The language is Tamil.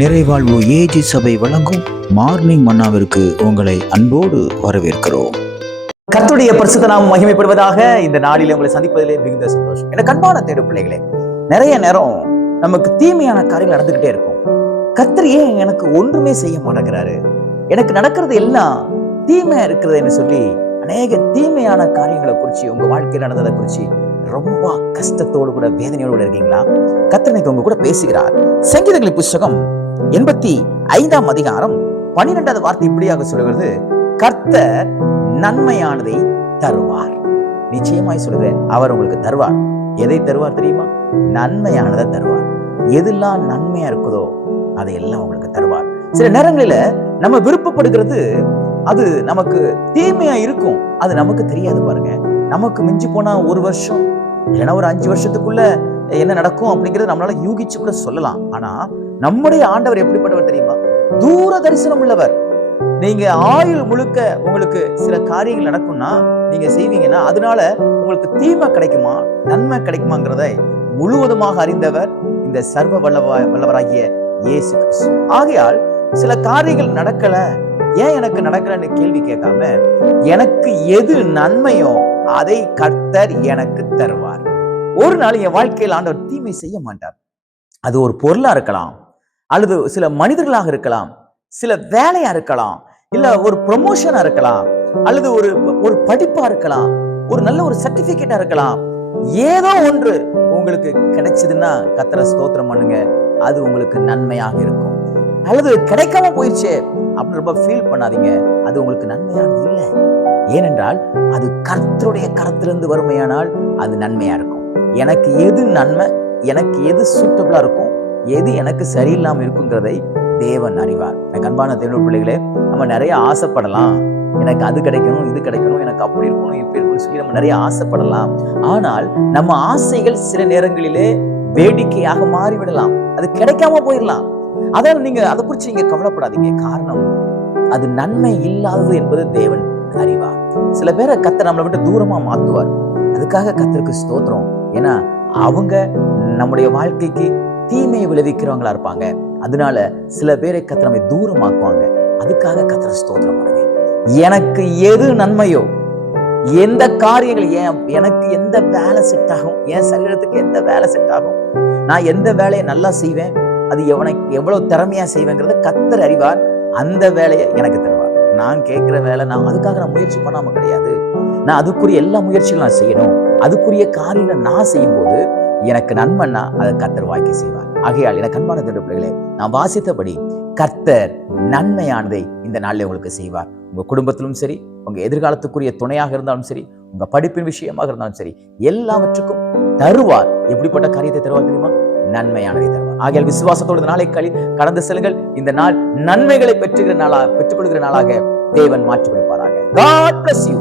நிறைவாழ்வு ஏஜி சபை வழங்கும் மார்னிங் மன்னாவிற்கு உங்களை அன்போடு வரவேற்கிறோம். கர்த்தருடைய பரிசுத்த நாமம் மகிமைப்படுவதாக. இந்த நாளில் உங்களை சந்திப்பதிலே மிகுந்த சந்தோஷம். எனக்கு அன்பான தேடு பிள்ளைகளே, நிறைய நேரம் நமக்கு தீமையான காரியங்கள் நடந்துகிட்டே இருக்கும். கர்த்தர் ஏன் எனக்கு ஒன்றுமே செய்ய மாட்டேங்கிறாரு, எனக்கு நடக்கிறது எல்லாம் தீமையா இருக்கிறதுன்னு சொல்லி அநேக தீமையான காரியங்களை குறிச்சு, உங்க வாழ்க்கையில் நடந்ததை குறிச்சு ரொம்ப கஷ்டத்தோடு கூட வேதனையோடு கூட இருக்கீங்களா? கர்த்தர் உங்க கூட பேசுகிறார். சங்கீதங்களின் புஸ்தகம் 85 அதிகாரம் 12வது வார்த்தை இப்படியாக சொல்லுகிறது, கர்த்தர் நன்மையானதை தருவார். நிச்சயமாய் சொல்கிறேன், அவர் உங்களுக்கு தருவார். எதை தருவார் தெரியுமா? நன்மையானதை தருவார். எதெல்லாம் நன்மையா இருக்குதோ அதையெல்லாம் உங்களுக்கு தருவார். சில நேரங்களில நம்ம விருப்பப்படுகிறது அது நமக்கு தீமையா இருக்கும், அது நமக்கு தெரியாது பாருங்க. நமக்கு மிஞ்சி போனா 1 வருஷம் இல்லைன்னா ஒரு 5 வருஷத்துக்குள்ள என்ன நடக்கும் அப்படிங்கறது நம்மளால யூகிச்சு கூட சொல்லலாம். ஆனா நம்முடைய ஆண்டவர் எப்படிப்பட்டவர் தெரியுமா? தூர தரிசனம் உள்ளவர். நீங்க ஆயுள் முழுக்க உங்களுக்கு சில காரியங்கள் நடக்கும்னா நீங்க செய்வீங்கன்னா அதனால உங்களுக்கு தீமை கிடைக்குமா நன்மை கிடைக்குமாங்கிறதை முழுவதுமாக அறிந்தவர் இந்த சர்வ வல்லவராகிய இயேசு கிறிஸ்து. ஆகையால் சில காரியங்கள் நடக்கல, ஏன் எனக்கு நடக்கலன்னு கேள்வி கேட்காம, எனக்கு எது நன்மையோ அதை கர்த்தர் எனக்கு தருவார். ஒரு நாள் என் வாழ்க்கையில் ஆண்டவர் தீமை செய்ய மாட்டார். அது ஒரு பொருளா இருக்கலாம், அல்லது சில மனிதர்களாக இருக்கலாம், சில வேலையா இருக்கலாம், இல்ல ஒரு ப்ரமோஷனா இருக்கலாம், அல்லது ஒரு படிப்பா இருக்கலாம், ஒரு நல்ல ஒரு சர்டிபிகேட்டா இருக்கலாம். ஏதோ ஒன்று உங்களுக்கு கிடைச்சதுன்னா கர்த்தரை ஸ்தோத்திரம் பண்ணுங்க, அது உங்களுக்கு நன்மையாக இருக்கும். அல்லது கிடைக்காம போயிடுச்சு அப்படின்னு ரொம்ப ஃபீல் பண்ணாதீங்க, அது உங்களுக்கு நன்மையானது இல்லை. ஏனென்றால் அது கர்த்தருடைய கரத்திலிருந்து வறுமையானால் அது நன்மையா இருக்கும். எனக்கு எது நன்மை, எனக்கு எது சூட்டபிளா இருக்கும், எது எனக்கு சரியில்லாம இருக்குங்கிறதை தேவன் அறிவார். எனக்கு அன்பான தேவனுடைய பிள்ளைகளே, நம்ம நிறைய ஆசைப்படலாம், எனக்கு அது கிடைக்கணும், இது கிடைக்கணும், எனக்கு அப்படி இருக்கணும், இப்படி இருக்கணும்னு சொல்லி நம்ம நிறைய ஆசைப்படலாம். ஆனால் நம்ம ஆசைகள் சில நேரங்களிலே வேடிக்கையாக மாறிவிடலாம், அது கிடைக்காம போயிடலாம். அதான் நீங்க அதை குறிச்சு நீங்க கவலைப்படாதீங்க. காரணம் அது நன்மை இல்லாதது என்பது தேவன் அறிவார். சில பேரை கர்த்தர் நம்மளை விட்டு தூரமா மாத்துவார். அதுக்காக கர்த்தருக்கு ஸ்தோத்திரம். ஏன்னா அவங்க நம்முடைய வாழ்க்கைக்கு தீமையை விளைவிக்கிறவங்களா இருப்பாங்க. அதனால சில பேரை கர்த்தர் நம்மை தூரமாக்குவாங்க. அதுக்காக கர்த்தரை ஸ்தோத்திரம் பண்ணுங்க. எனக்கு எது நன்மையோ, எந்த காரியங்கள், எனக்கு எந்த வேலை செட் ஆகும், என் சரீரத்துக்கு எந்த வேலை செட் ஆகும், நான் எந்த வேலையை நல்லா செய்வேன், அது எவ்வளவு திறமையா செய்வேங்கிறத கர்த்தர் அறிவார். அந்த வேலையை எனக்கு தருவார். நான் கேட்கிற வேலை, அதுக்காக நான் முயற்சி பண்ணாம கிடையாது. நான் அதுக்குரிய எல்லா முயற்சிகளும் நான் செய்யணும். அதுக்குரிய காரியங்களை நான் செய்யும் போது எனக்கு நன்மைன்னா அதை கர்த்தர் வாய்க்க செய்வார். ஆகையால் எனக்கு அன்பான பிள்ளைகளே, நான் வாசித்தபடி கர்த்தர் நன்மையானதை இந்த நாளில் உங்களுக்கு செய்வார். உங்க குடும்பத்திலும் சரி, உங்க எதிர்காலத்துக்குரிய துணையாக இருந்தாலும் சரி, உங்க படிப்பின் விஷயமாக இருந்தாலும் சரி, எல்லாவற்றுக்கும் தருவார். எப்படிப்பட்ட காரியத்தை தருவார் தெரியுமா? நன்மையானதை தருவார். ஆகையால் விசுவாசத்தோடு நாளை கடந்து செல்லுங்கள். இந்த நாள் நன்மைகளை பெற்றுக்கொள்கிற நாளாக தேவன் மாற்றி கொடுப்பாராக. God bless you.